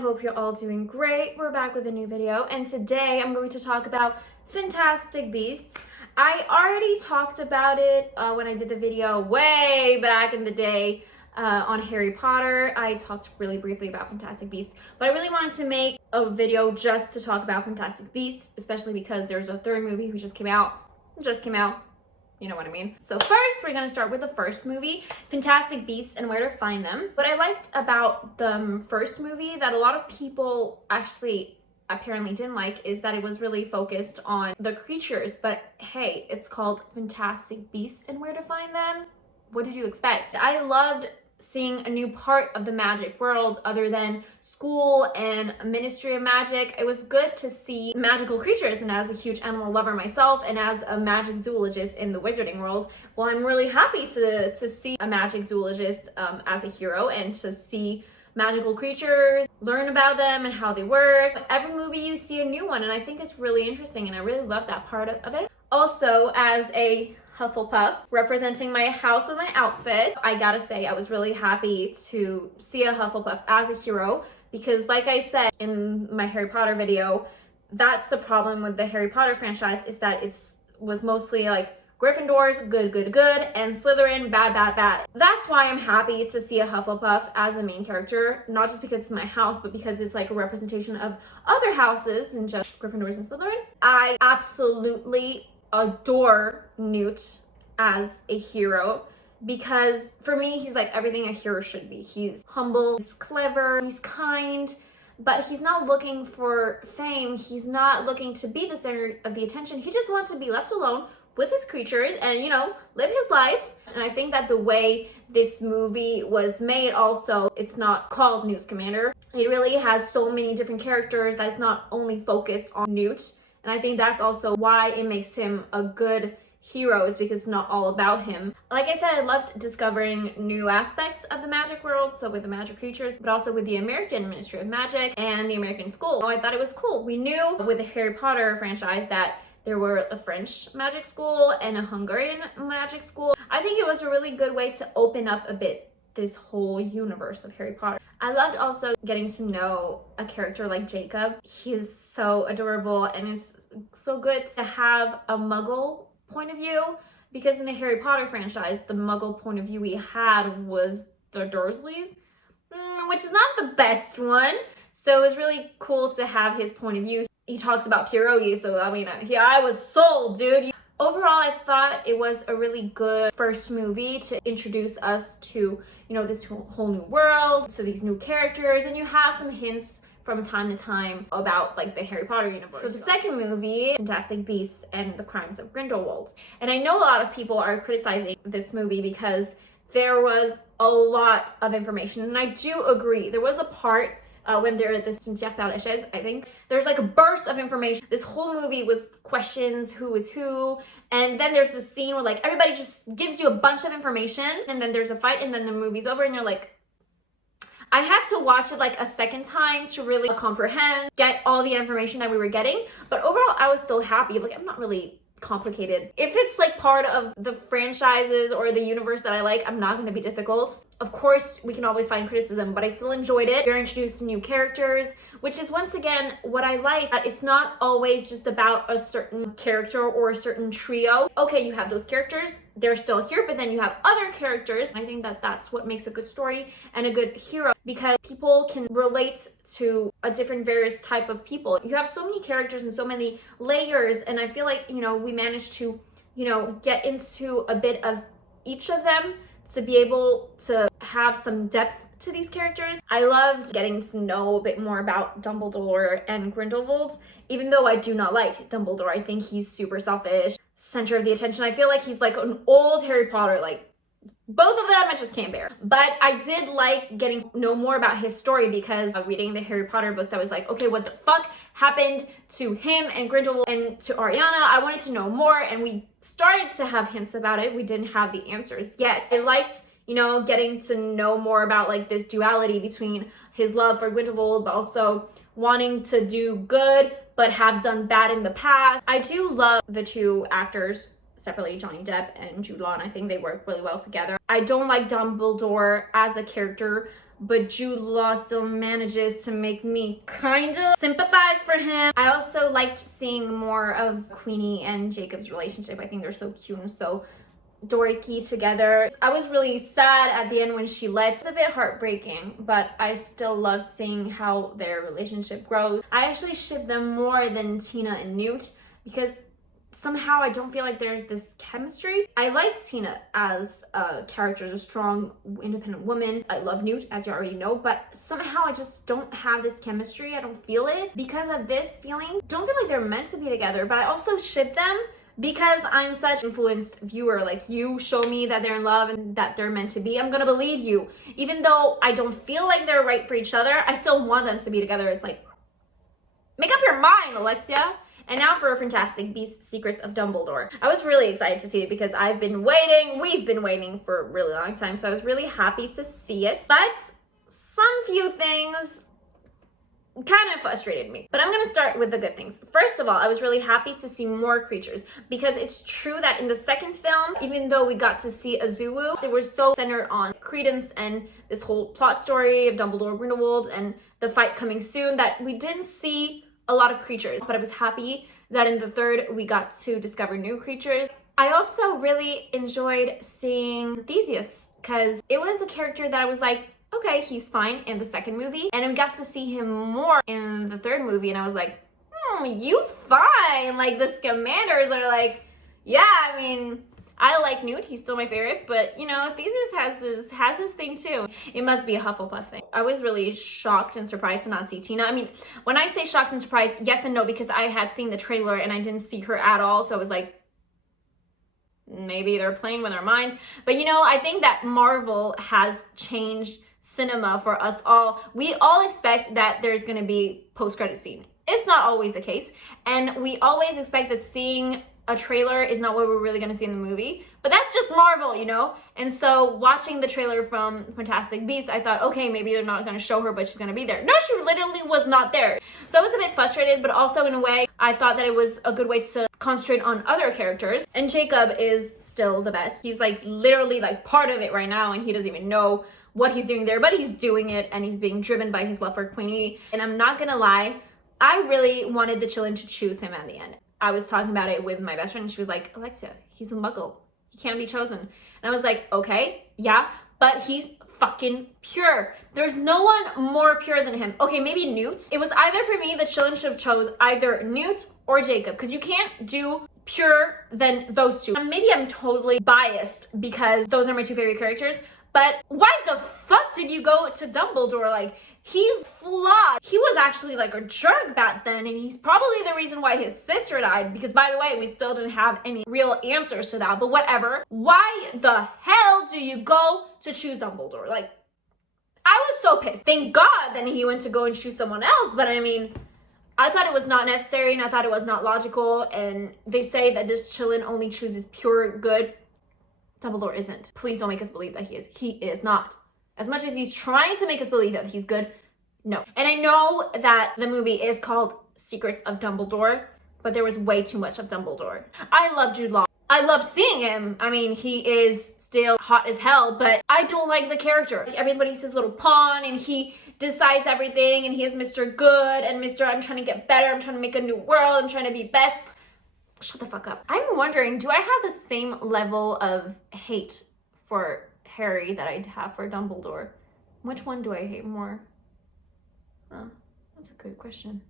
hope you're all doing great. We're back with a new video, and today I'm going to talk about Fantastic Beasts. I already talked about it when I did the video way back in the day on Harry Potter. I talked really briefly about Fantastic Beasts, but I really wanted to make a video just to talk about Fantastic Beasts, especially because there's a third movie who just came out. You know what I mean? So first, we're gonna start with the first movie, Fantastic Beasts and Where to Find Them. What I liked about the first movie that a lot of people actually apparently didn't like is that it was really focused on the creatures, but hey, it's called Fantastic Beasts and Where to Find Them. What did you expect? I loved seeing a new part of the magic world other than school and Ministry of Magic. It was good to see magical creatures, and as a huge animal lover myself and as a magic zoologist in the wizarding world, well, I'm really happy to see a magic zoologist as a hero and to see magical creatures, learn about them and how they work. But every movie you see a new one, and I think it's really interesting, and I really love that part of it. Also, as a Hufflepuff, representing my house with my outfit, I gotta say I was really happy to see a Hufflepuff as a hero, because like I said in my Harry Potter video, that's the problem with the Harry Potter franchise, is that was mostly like Gryffindor's good, and Slytherin bad. That's why I'm happy to see a Hufflepuff as a main character, not just because it's my house, but because it's like a representation of other houses than just Gryffindor's and Slytherin. I absolutely adore Newt as a hero, because for me, he's like everything a hero should be. He's humble, he's clever, he's kind, but he's not looking for fame. He's not looking to be the center of the attention. He just wants to be left alone with his creatures and, you know, live his life. And I think that the way this movie was made also, it's not called Newt Scamander. It really has so many different characters that it's not only focused on Newt. And I think that's also why it makes him a good hero, is because it's not all about him. Like I said, I loved discovering new aspects of the magic world, so with the magic creatures, but also with the American Ministry of Magic and the American school. I thought it was cool. We knew with the Harry Potter franchise that there were a French magic school and a Hungarian magic school. I think it was a really good way to open up a bit this whole universe of Harry Potter. I loved also getting to know a character like Jacob. He's so adorable, and it's so good to have a Muggle point of view, because in the Harry Potter franchise, the Muggle point of view we had was the Dursleys, which is not the best one. So it was really cool to have his point of view. He talks about pierogi, so I mean, I was sold, dude. Overall, I thought it was a really good first movie to introduce us to, you know, this whole new world, to these new characters, and you have some hints from time to time about like the Harry Potter universe. So the second movie, Fantastic Beasts and the Crimes of Grindelwald. And I know a lot of people are criticizing this movie because there was a lot of information, and I do agree. There was a part when they're at the Cimetière Père Lachaise, I think, there's like a burst of information. This whole movie was questions, who is who, and then there's this scene where like everybody just gives you a bunch of information, and then there's a fight, and then the movie's over, and you're like, I had to watch it like a second time to really comprehend, get all the information that we were getting, but overall I was still happy. Like, I'm not really complicated. If it's like part of the franchises or the universe that I like, I'm not going to be difficult. Of course, we can always find criticism, but I still enjoyed it. We're introduced to new characters, which is once again what I like. It's not always just about a certain character or a certain trio. Okay, you have those characters, they're still here, but then you have other characters. I think that that's what makes a good story and a good hero, because people can relate to a different various type of people. You have so many characters and so many layers, and I feel like, you know, we managed to, you know, get into a bit of each of them to be able to have some depth to these characters. I loved getting to know a bit more about Dumbledore and Grindelwald, even though I do not like Dumbledore. I think he's super selfish, center of the attention. I feel like he's like an old Harry Potter, like both of them I just can't bear. But I did like getting to know more about his story, because reading the Harry Potter books, I was like, okay, what the fuck happened to him and Grindelwald and to Ariana? I wanted to know more, and we started to have hints about it. We didn't have the answers yet. I liked, you know, getting to know more about like this duality between his love for Grindelwald, but also wanting to do good, but have done bad in the past. I do love the two actors separately, Johnny Depp and Jude Law, and I think they work really well together. I don't like Dumbledore as a character but Jude Law still manages to make me kind of sympathize for him. I also liked seeing more of Queenie and Jacob's relationship. I think they're so cute and so dorky together. I was really sad at the end when she left. It's a bit heartbreaking, but I still love seeing how their relationship grows. I actually ship them more than Tina and Newt because somehow I don't feel like there's this chemistry. I like Tina as a character, as a strong, independent woman. I love Newt, as you already know, but somehow I just don't have this chemistry. I don't feel it because of this feeling. Don't feel like they're meant to be together, but I also ship them because I'm such an influenced viewer. Like, you show me that they're in love and that they're meant to be, I'm gonna believe you. Even though I don't feel like they're right for each other, I still want them to be together. It's like, make up your mind, Alexia. And now for Fantastic Beasts: Secrets of Dumbledore. I was really excited to see it because we've been waiting for a really long time, so I was really happy to see it. But some few things kind of frustrated me. But I'm gonna start with the good things. First of all, I was really happy to see more creatures because it's true that in the second film, even though we got to see Azuwu, they were so centered on Credence and this whole plot story of Dumbledore, Grindelwald, and the fight coming soon that we didn't see a lot of creatures. But I was happy that in the third we got to discover new creatures. I also really enjoyed seeing Theseus because it was a character that I was like, okay, he's fine in the second movie, and we got to see him more in the third movie, and I was like, you fine. Like, the Scamanders are like, yeah, I mean, I like Newt, he's still my favorite, but you know, Theseus has his thing too. It must be a Hufflepuff thing. I was really shocked and surprised to not see Tina. I mean, when I say shocked and surprised, yes and no, because I had seen the trailer and I didn't see her at all, so I was like, maybe they're playing with our minds. But you know, I think that Marvel has changed cinema for us all. We all expect that there's gonna be post-credit scene. It's not always the case, and we always expect that seeing a trailer is not what we're really gonna see in the movie, but that's just Marvel, you know? And so watching the trailer from Fantastic Beasts, I thought, okay, maybe they're not gonna show her, but she's gonna be there. No, she literally was not there. So I was a bit frustrated, but also in a way, I thought that it was a good way to concentrate on other characters. And Jacob is still the best. He's like literally like part of it right now, and he doesn't even know what he's doing there, but he's doing it, and he's being driven by his love for Queenie. And I'm not gonna lie, I really wanted the children to choose him at the end. I was talking about it with my best friend, and she was like, Alexia, he's a muggle. He can't be chosen. And I was like, okay, yeah, but he's fucking pure. There's no one more pure than him. Okay, maybe Newt. It was either for me, the children should have chose either Newt or Jacob, because you can't do pure than those two. Maybe I'm totally biased because those are my two favorite characters, but why the fuck did you go to Dumbledore? Like, he's flawed. He was actually like a jerk back then, and he's probably the reason why his sister died, because by the way, we still didn't have any real answers to that, but whatever. Why the hell do you go to choose Dumbledore? Like, I was so pissed. Thank God then he went to go and choose someone else, but I mean, I thought it was not necessary, and I thought it was not logical, and they say that this Chillin only chooses pure good. Dumbledore isn't. Please don't make us believe that he is. He is not. As much as he's trying to make us believe that he's good, no. And I know that the movie is called Secrets of Dumbledore, but there was way too much of Dumbledore. I love Jude Law. I love seeing him. I mean, he is still hot as hell, but I don't like the character. Everybody's his little pawn, and he decides everything, and he is Mr. Good and Mr. I'm trying to get better, I'm trying to make a new world, I'm trying to be best. Shut the fuck up. I'm wondering, do I have the same level of hate for Harry that I have for Dumbledore? Which one do I hate more? That's a good question.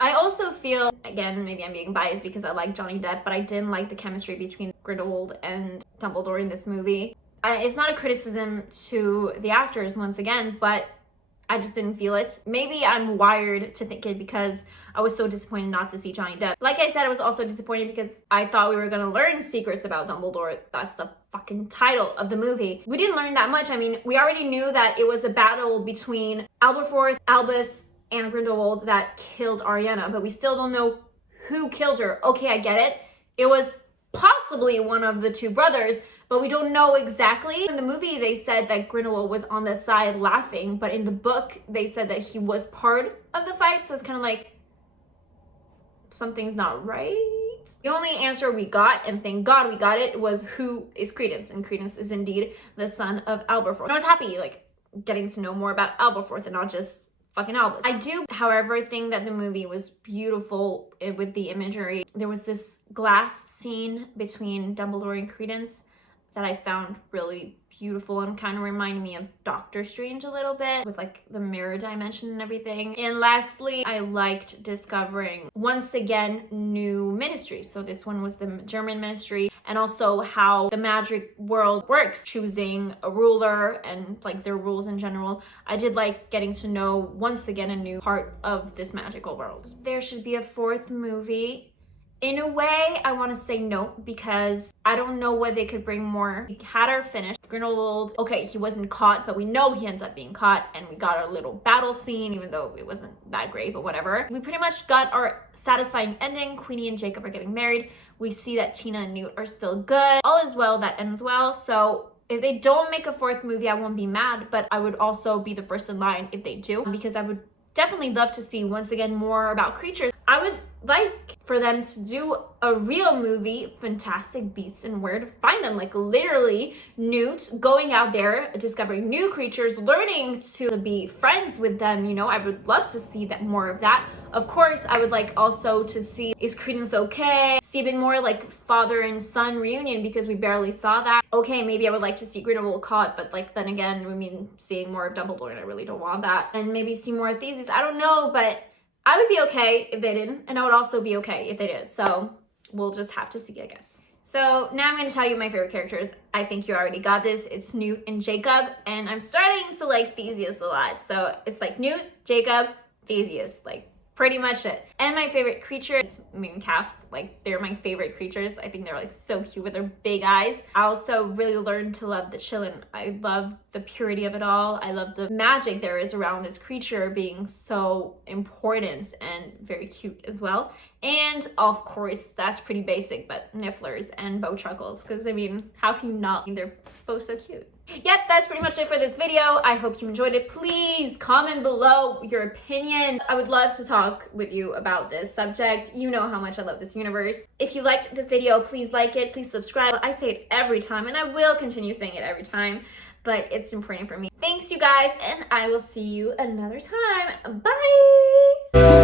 I also feel, again, maybe I'm being biased because I like Johnny Depp, but I didn't like the chemistry between Grindelwald and Dumbledore in this movie. It's not a criticism to the actors, once again, but I just didn't feel it. Maybe I'm wired to think it because I was so disappointed not to see Johnny Depp. Like I said, I was also disappointed because I thought we were gonna learn secrets about Dumbledore. That's the fucking title of the movie. We didn't learn that much. I mean, we already knew that it was a battle between Aberforth, Albus, and Grindelwald that killed Ariana, but we still don't know who killed her. Okay, I get it. It was possibly one of the two brothers, but we don't know exactly. In the movie, they said that Grindelwald was on the side laughing, but in the book, they said that he was part of the fight, so it's kind of like, something's not right. The only answer we got, and thank God we got it, was who is Credence, and Credence is indeed the son of Aberforth. I was happy, like, getting to know more about Aberforth and not just fucking Albus. I do, however, think that the movie was beautiful with the imagery. There was this glass scene between Dumbledore and Credence that I found really beautiful and kind of reminded me of Doctor Strange a little bit with like the mirror dimension and everything. And lastly, I liked discovering once again new ministries. So this one was the German ministry, and also how the magic world works, choosing a ruler and like their rules in general. I did like getting to know once again a new part of this magical world. There should be a fourth movie. In a way, I want to say no, because I don't know what they could bring more. We had our finish. Grindelwald, okay, he wasn't caught, but we know he ends up being caught, and we got our little battle scene, even though it wasn't that great, but whatever. We pretty much got our satisfying ending. Queenie and Jacob are getting married. We see that Tina and Newt are still good. All is well that ends well. So if they don't make a fourth movie, I won't be mad, but I would also be the first in line if they do, because I would definitely love to see once again more about creatures. I would like for them to do a real movie, Fantastic Beasts and Where to Find Them. Like literally Newt going out there, discovering new creatures, learning to be friends with them, you know. I would love to see that, more of that. Of course, I would like also to see, is Credence okay? See a bit more like father and son reunion, because we barely saw that. Okay, maybe I would like to see Grindelwald caught, but like then again, I mean, seeing more of Dumbledore, and I really don't want that. And maybe see more of Theseus, I don't know, but I would be okay if they didn't, and I would also be okay if they did. So we'll just have to see, I guess. So now I'm going to tell you my favorite characters. I think you already got this. It's Newt and Jacob, and I'm starting to like Theseus a lot. So it's like Newt, Jacob, Theseus, like pretty much it. And my favorite creature is mooncalves. Like they're my favorite creatures. I think they're like so cute with their big eyes. I also really learned to love the chillin'. I love the purity of it all. I love the magic there is around this creature being so important and very cute as well. And of course, that's pretty basic, but nifflers and bowtruckles, because I mean, how can you not? They're both so cute. Yep, that's pretty much it for this video. I hope you enjoyed it. Please comment below your opinion. I would love to talk with you about this subject. You know how much I love this universe. If you liked this video, please like it, please subscribe. I say it every time, and I will continue saying it every time, but it's important for me. Thanks, you guys, and I will see you another time. Bye!